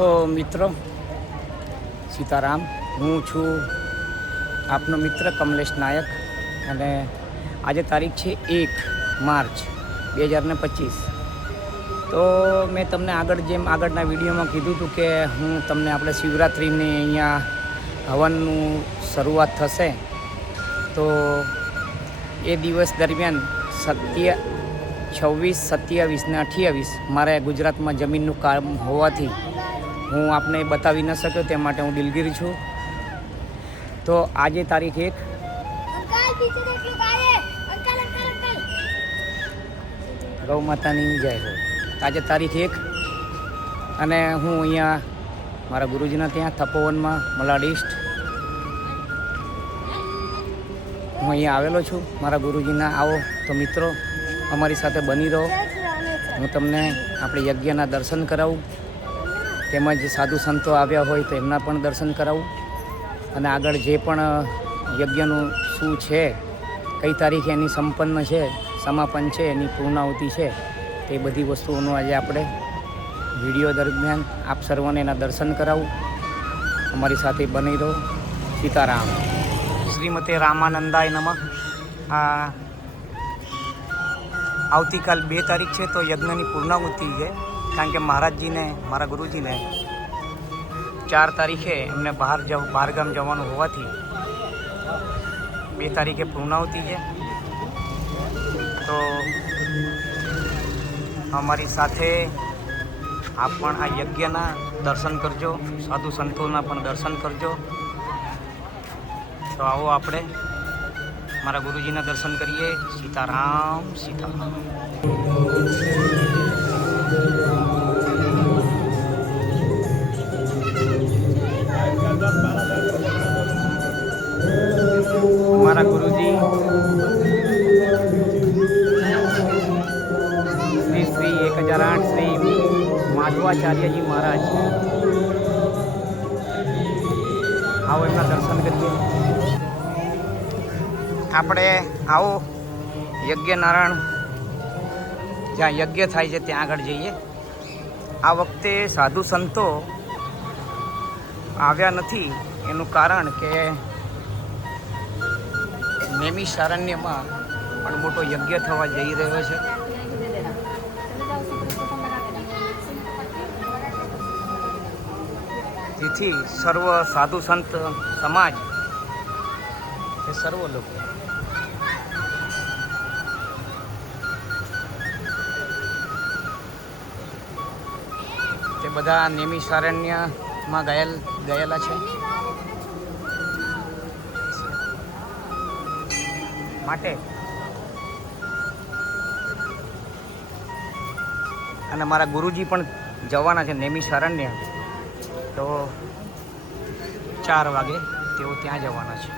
તો મિત્રો સીતારામ, હું છું આપનો મિત્ર કમલેશ નાયક અને આજે તારીખ છે 1 માર્ચ 2025। તો મેં તમને આગળના વિડીયોમાં કીધું હતું કે હું તમને આપણે શિવરાત્રિની અહીંયા હવનનું શરૂઆત થશે, તો એ દિવસ દરમિયાન 26, 27 ને 28 મારે ગુજરાતમાં જમીનનું કામ હોવાથી હું આપને બતાવી ન શક્યો, તે માટે હું દિલગીર છું। તો આજે તારીખ 1 ગૌ માતાની જય હો। આજે તારીખ 1 અને હું અહીંયા મારા ગુરુજીના ત્યાં તપોવનમાં મલાડીસ્ટ હું અહીંયા આવેલો છું મારા ગુરુજીના। આવો તો મિત્રો અમારી સાથે બની રહો, હું તમને આપણે યજ્ઞના દર્શન કરાવું, તેમજ સાધુ સંતો આવ્યા હોય તો એમના પણ દર્શન કરાવું, અને આગળ જે પણ યજ્ઞનું શું છે, કઈ તારીખે એની સંપન્ન છે, સમાપન છે, એની પૂર્ણાહુતિ છે, એ બધી વસ્તુઓનું આજે આપણે વિડીયો દરમિયાન આપ સર્વને એના દર્શન કરાવું। અમારી સાથે બની રહો। સીતારામ। શ્રીમતે રામાનંદાય નમઃ। આવતીકાલ 2 તારીખ છે, તો યજ્ઞની પૂર્ણાહુતિ છે, કારણ કે મહારાજજીને, મારા ગુરુજીને 4 તારીખે એમને બહારગામ જવાનું હોવાથી 2 તારીખે પૂર્ણાહુતિ છે। તો અમારી સાથે આપ પણ આ યજ્ઞના દર્શન કરજો, સાધુ સંતોના પણ દર્શન કરજો। તો આવો આપણે મારા ગુરુજીના દર્શન કરીએ। સીતારામ સીતારામ। મારા ગુરુજી શ્રી 1008 શ્રી માધવાચાર્યજી મહારાજ, આવો એમના દર્શન કરીએ આપણે। આવો યજ્ઞ નારાયણ જ્યાં યજ્ઞ થાય છે ત્યાં આગળ જઈએ। આ વખતે સાધુ સંતો આવ્યા નથી, એનું કારણ કે નૈમિષારણ્યમાં પણ મોટો યજ્ઞ થવા જઈ રહ્યો છે। તેથી સર્વ સાધુ સંત સમાજ, એ સર્વ લોકો તે બધા નૈમિષારણ્યમાં ગયેલા છે, માટે અને મારા ગુરુજી પણ જવાના છે નૈમિષારણ્ય, તો 4 વાગે તેઓ ત્યાં જવાના છે।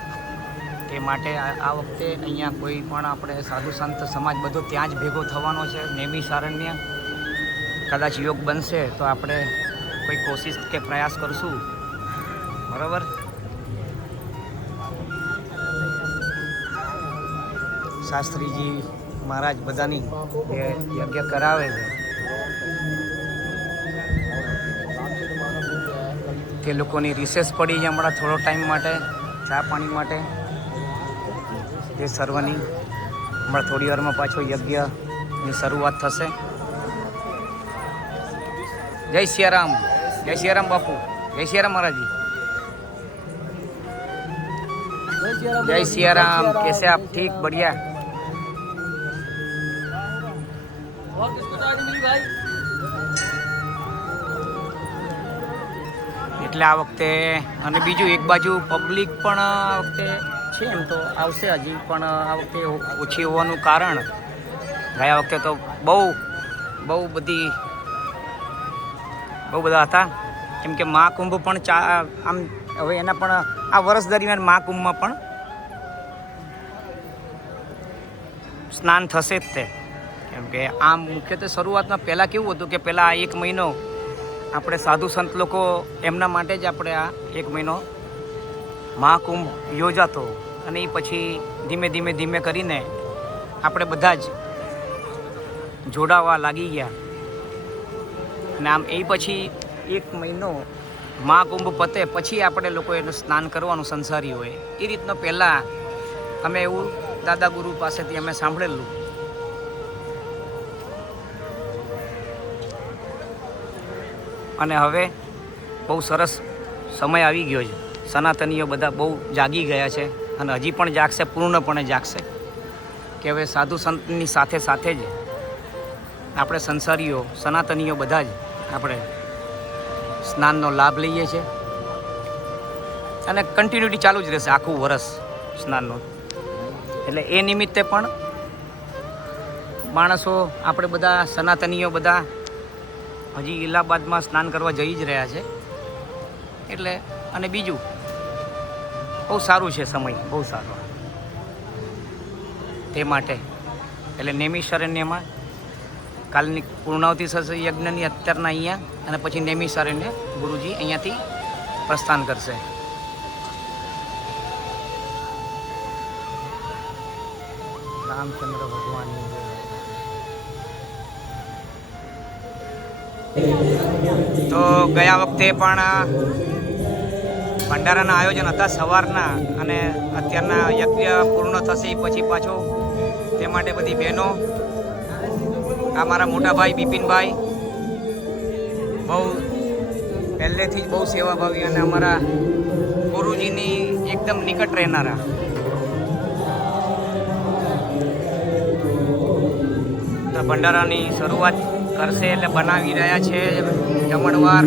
તે માટે આ વખતે અહીંયા કોઈ પણ આપણે સાધુ સંત સમાજ બધો ત્યાં જ ભેગો થવાનો છે નૈમિષારણ્ય। કદાચ યોગ બનશે તો આપણે કોઈ કોશિશ કે પ્રયાસ કરશું, બરાબર। શાસ્ત્રીજી મહારાજ બધાની યજ્ઞ કરાવે છે, તે લોકોની રિસેસ પડી છે હમણાં થોડો ટાઈમ માટે, ચા પાણી માટે। તે સર્વની હમણાં થોડી વારમાં પાછો યજ્ઞની શરૂઆત થશે। જય સિયારામ, જય સિયારામ બાપુ, જય સિયારામ મહારાજી, જય सियाराम। कैसे आप? ठीक, बढ़िया। એટલે આ વખતે અને બીજું એક બાજુ પબ્લિક પણ આ વખતે છે, એમ તો આવશે હજી, પણ આ વખતે ઓછી હોવાનું કારણ, ગયા વખતે તો બહુ બધા હતા, કેમ કે મહાકુંભ પણ આમ હવે એના પણ આ વર્ષ દરમિયાન મહાકુંભમાં પણ સ્નાન થશે જ તે, કેમ કે આમ મુખ્યત્વે શરૂઆતમાં પહેલાં કેવું હતું કે પહેલાં 1 મહિનો આપણે સાધુ સંત લોકો એમના માટે જ આપણે આ 1 મહિનો મહાકુંભ યોજાતો, અને એ પછી ધીમે કરીને આપણે બધા જ જોડાવા લાગી ગયા, અને આમ એ પછી 1 મહિનો મહાકુંભ પતે પછી આપણે લોકો એનું સ્નાન કરવાનું સંસારી હોય એ રીતનો પહેલાં અમે એવું દાદા ગુરુ પાસેથી અમે સાંભળેલું. અને હવે બહુ સરસ સમય આવી ગયો છે. સનાતનીઓ બધા બહુ જાગી ગયા છે અને હજી પણ જાગશે, પૂર્ણપણે જાગશે કે હવે સાધુ સંતની સાથે સાથે જ આપણે સંસારીઓ સનાતનીઓ બધા જ આપણે સ્નાનનો લાભ લઈએ છીએ અને કન્ટિન્યુટી ચાલુ જ રહેશે આખું વરસ સ્નાનનું. એટલે એ નિમિત્તે પણ માણસો આપણે બધા સનાતનીઓ બધા હજી ઇલાહાબાદમાં સ્નાન કરવા જઈ જ રહ્યા છે. એટલે અને બીજું બહુ સારું છે, સમય બહુ સારો તે માટે. એટલે નેમિષારણ્યમાં કાલની પૂર્ણાવતિ થશે યજ્ઞની અત્યારના અહીંયા, અને પછી નેમિષારણ્ય ગુરુજી અહીંયાથી પ્રસ્થાન કરશે. રામચંદ્ર ભગવાનની તો ગયા વખતે પણ ભંડારાના આયોજન હતા સવારના, અને અત્યારના યજ્ઞ પૂર્ણ થશે પછી પાછો તે માટે બધી બહેનો, આ મારા મોટા ભાઈ બિપિનભાઈ બહુ પહેલેથી જ બહુ સેવાભાવી અને અમારા ગુરુજીની એકદમ નિકટ રહેનારા. ભંડારાની શરૂઆત કરશે એટલે બનાવી રહ્યા છે જમણવાર.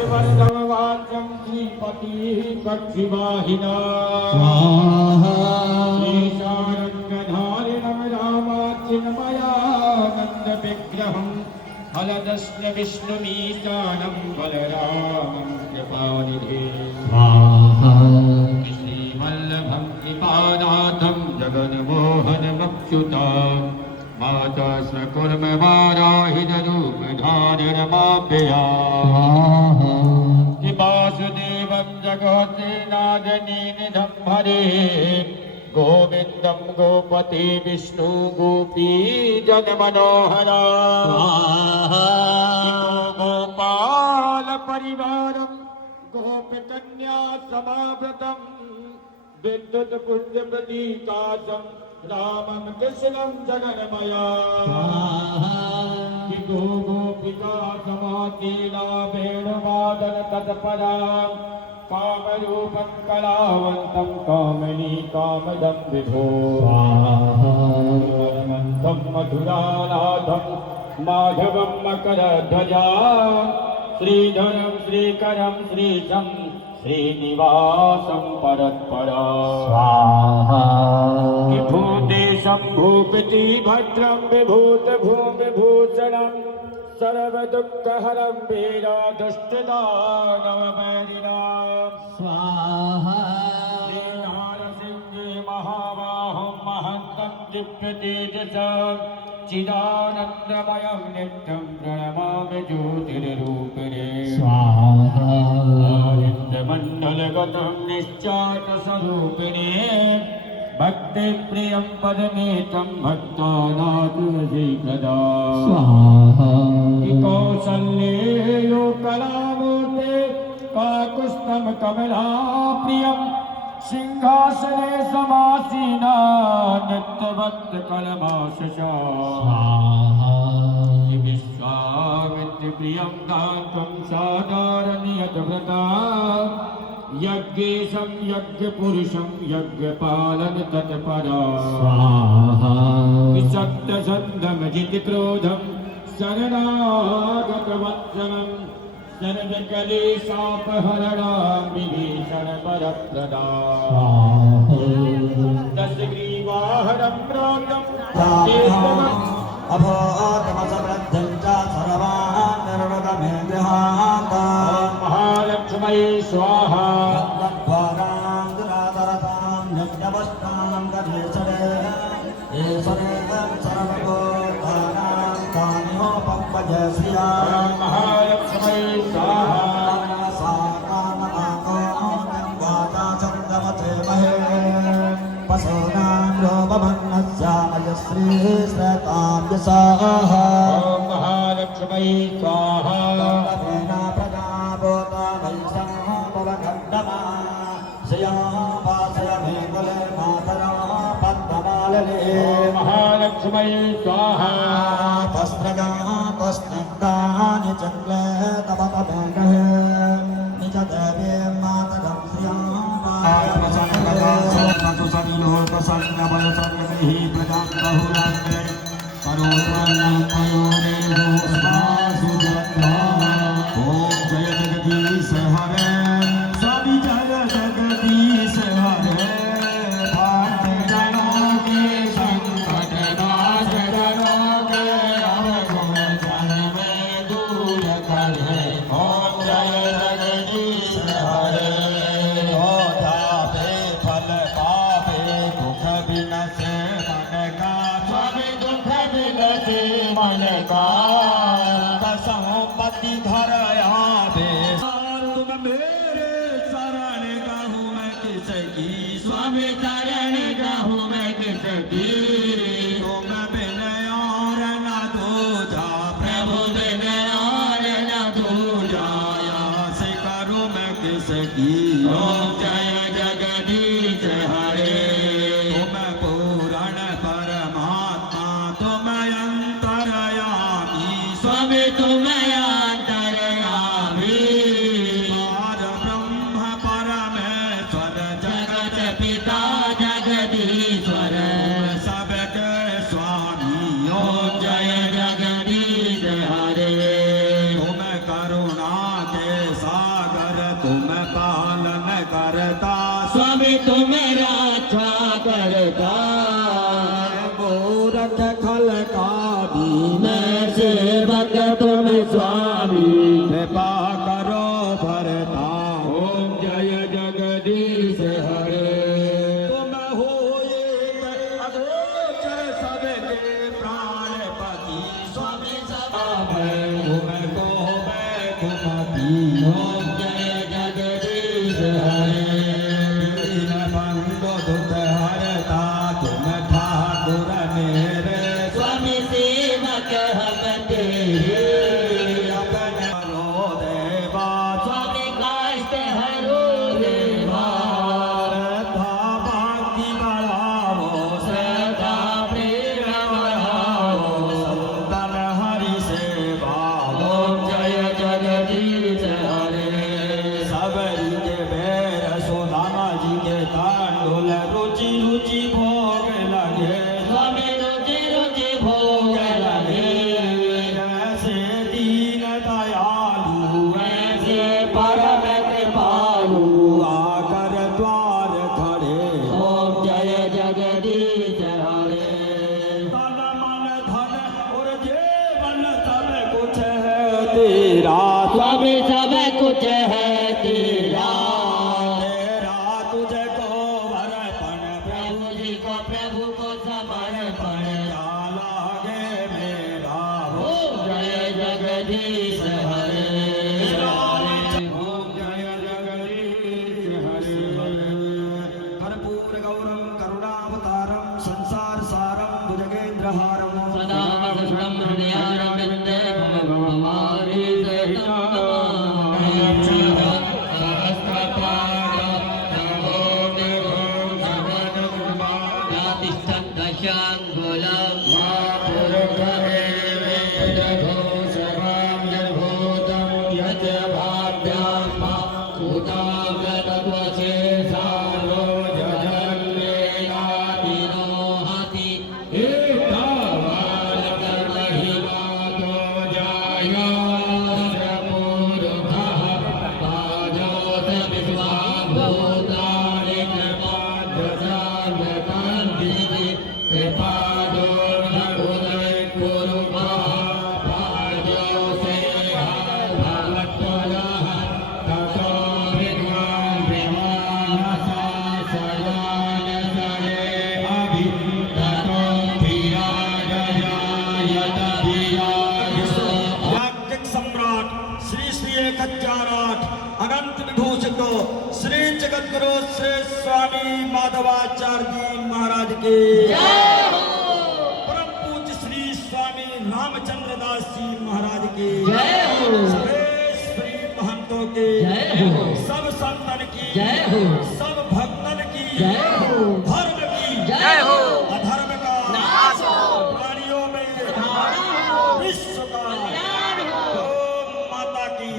भक्तिवर्धनवाच्यं श्रीपतिः कक्षिवाहिना श्रीशारङ्गधारिणं रामाचिन्मयानन्दविग्रहं फलदस्य विष्णुमीशानं बलरामं कृपानिधे श्रीवल्लभं कृपानाथं जगन्मोहनमच्युताम् माता सकुर्म वाराहितरूपधारणमाप्यया वासुदेवं जगत्नादनीनिधं हरे गोविन्दं गोपति विष्णु गोपी जनमनोहरा गोपाल परिवारं गोपकन्या समावृतं विद्युत पुण्य प्रतीकाशं रामं कृष्णं जगन्मया गो गोपिका समाकीला वेणुवादन तत्परा कामरूपं कलावन्तं कामिनी कामदं विभो मन्थं मधुरानाथं माधवं मकरध्वजा श्रीधरं श्रीकरं श्रीशं श्रीनिवासं परत्परा विभूतेशं भूपति भद्रं विभूतभूमिभूषणं सर्वदुःखहरं वीरदुष्टदानवमैरिणां स्वाहा श्रीनारसिंहे महाबाहुं महन्तं दिव्यतेजसं चिदानन्दमयं नित्यं प्रणमामि ज्योतिरूपिणे स्वाहा आनन्दमण्डलगतं निश्चातस्वरूपिणे भक्तिप्रियं पदमेतं भक्तानाथुरजीकदा स्वाहा कौसल्ये कलामूर्ते काकुत्स्थं कमलाप्रियं सिंहासने समासीना नित्यभक्तकलमाशा विश्वामित्रप्रियं दान्तं साधारणीयतव्रता यज्ञेशं यज्ञपुरुषं यज्ञपालन तत्परा विसक्तसन्धमजितक्रोधं शरणागतवत्सलं सर्वकलेशापहरणां विभीषणपरप्रदा दशग्रीवाहरं प्राप्तं अभोतमसमृद्धं च सर्वान् निर्वृतमे गृहान्ता महालक्ष्मी स्वाहा द्वारां दुरादरतां यज्ञवष्टां गणेशरे ईश्वरे सर्वभूतानां काम्योपम्पज श्रिया महालक्ष्मी स्वाहा पशूनां लोभमन्नस्यामयश्रीश्रतां यशाः महालक्ष्मी स्वाहा प्रजाभूतामैषं भवखण्डमा श्रिया वासय मे कुले मातरा पद्ममालने महालक्ष्मी स्वाहा तस्त्रगातस्निग्धानि चक्ले तव तमेकहे निज देवी मातरं श्रिया सन्नवयसन्निः प्रजां बहुलाङ्गे करोनामयोरेवोऽस्मासु जन्मा ॐ जय जगदीश हरे स्वामी जय जगदीश हरे भक्तजनों के संकट नाश जनों के अवगुण जन में दूर करे ॐ जय जगदीश हरे मन का संपत्ति धरया दे तुम मेरे शरण कहूँ मैं किसकी स्वामी शरण कहूँ मैं किसकी तुम बिन और न दूजा प्रभु बिन और न दूजा से करूँ मैं किसकी ओम जय जगदीश हरे तुम पूर्ण परमात्मा तुम अंतरयामी स्वामी तुम अंतरयामी पार ब्रह्म परमेश्वर जगत पिता जगदीश्वर सबके स्वामी ओम जय जगदीश हरे तुम करुणा के सागर तुम स्वामी कृपा करो भरता ओम जय जगदीश हरे तुम हो एक अगोचर सबके प्राणपति स्वामी सदा मैं तुमको मैं घुमती ओम जय जगदीश हरे दीन बंधु दुख हरता तुम ठाकुर मेरे स्वामी सेवक हम तेरे अपने हरो देवा स्वामी कष्ट हरो देवा श्रद्धा भक्ति बढ़ावो श्रद्धा प्रेम बढ़ावो संतन हरि सेवा ओम जय जगदीश हरे सबरी के बैर सुदामा जी के तांडुल रुचि रुचि भोग लगे स्वामी रुचि रुचि भोग लगे ऐसे दीन दयालु ऐसे परम कृपालु आकर द्वार खड़े ओम जय जगदीश हरे तन मन धन और जीवन सब कुछ है तेरा स्वामी सब कुछ है तेरा तेरा तुझको अर्पण प्रभु जी को प्रभु को समर्पण क्या लागे मेरा ओम जय जगदीश हरे ओम जय जगदीश हरे कर्पूर गौरम करुणावतारम संसार सारम भुजगेंद्रहारम सदा वसुषम हृदयारविंदे भवभवारी याज्ञिक सम्राट श्री श्री एकचाराठ अनंत विभूषित श्री जगतगुरु श्री स्वामी माधवाचार्य जी महाराज के परम पूज्य श्री स्वामी रामचंद्र दास जी महाराज के सभी श्री महंतों के सब संतन की सब भक्तन की धर्म की अधर्म का प्राणियों में विश्व का गौ माता की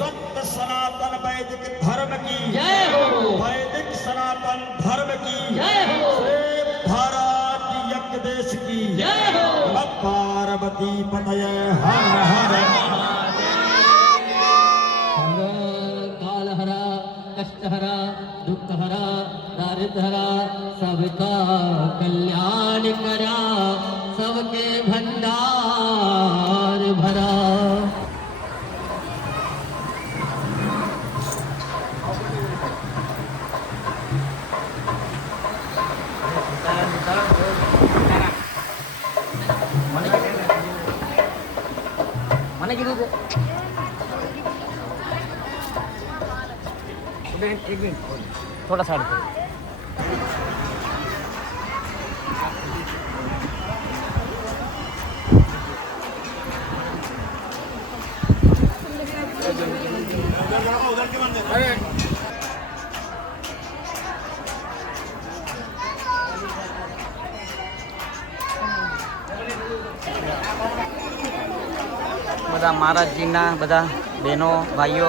सत्य सनातन वैदिक धर्म की वैदिक सनातन धर्म की भारत यज्ञ देश की पार्वती पतय हर हर कालहरा कष्टहरा दुखहरा दारिद्रहरा सबका कल्याण करा सबके भंडार भरा મને કીધું છે એક મિનિટ થોડા સાઈડ બધા મહારાજજીના બધા બહેનો ભાઈઓ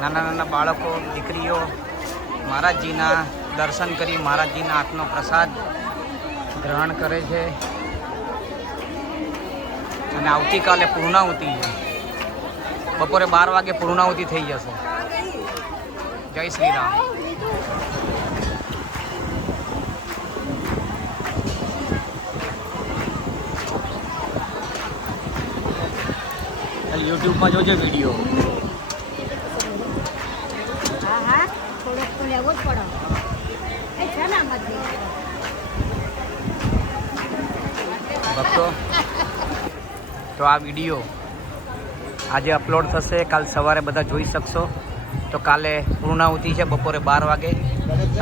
નાના નાના બાળકો દીકરીઓ મહારાજજીના દર્શન કરી મહારાજજીના હાથનો પ્રસાદ ગ્રહણ કરે છે અને આવતીકાલે પૂર્ણાહુતિ છે બપોરે 12 વાગે પૂર્ણાહુતિ થઈ જશે જય શ્રી રામ ખાલી યુટ્યુબમાં જોજો વિડીયો. હા હા થોડોક તો લેવો જ પડે એ છે ને આમાંથી ભક્તો તો આ વિડીયો આજે અપલોડ થશે, કાલ સવારે બધા જોઈ શકશો. તો કાલે પૂર્ણાહુતિ છે બપોરે 12 વાગે.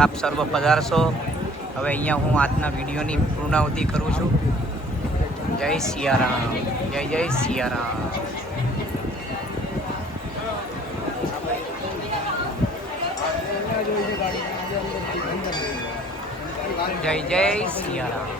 આપ સર્વ પધારશો. હવે અહીંયા હું આજના વિડીયોની પૂર્ણાહુતિ કરું છું. જય સિયારામ, જય જય સિયારામ. જય જય સિયારામ.